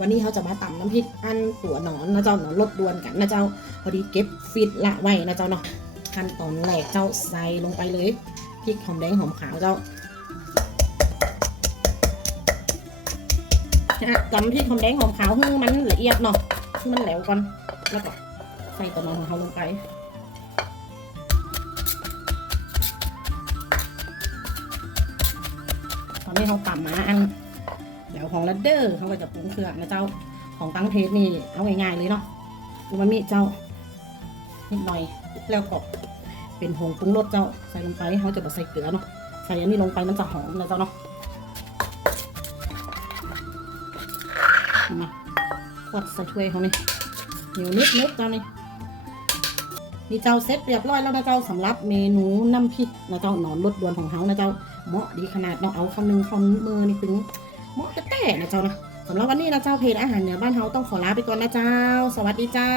วันนี้เขาจะมาตำน้ำพริกอันตัวหนอนนะเจ้าหนอนลดดวนกันนะเจ้าพอดีเก็บฟิตละไว้นะเจ้าเนาะขั้นตอนแรกเจ้าใส่ลงไปเลยพริกหอมแดงหอมขาวเจ้านะตำพริกหอมแดงหอมขาวให้มันละเอียดเนาะให้มันแหลวก่อนแล้วก็ใส่ตัวหนอนของเขาลงไปตอนนี้เขาตำมาอัน เดี๋ยวของลัดเดอร์เขาก็จะปรุงเครื่องนะเจ้าของตั้งเทสนี่เอาง่ายๆเลยเนาะอูมามิเจ้านิดหน่อยแล้วก็เป็นผงปรุงรสเจ้าใส่ลงไปเขาจะแบบใส่เกลือเนาะใส่อันนี้ลงไปมันจะหอมนะเจ้าเนาะมาขวดใส่ถ้วยเขานี่เหนียวนิดนิดเจ้านี่นี่เจ้าเซ็ตเรียบร้อยแล้วนะเจ้าสำหรับเมนูน้ำพริกนะเจ้าหนอนรสดวนของเขานะเจ้าเหมาะดีขนาดเนาะเอาคำนึงคำมือนี่ถึง เหมาะแต่นะเจ้านะสำหรับวันนี้นะเจ้าเพจอาหารเหนือบ้านเฮาต้องขอลาไปก่อนนะเจ้า สวัสดีเจ้า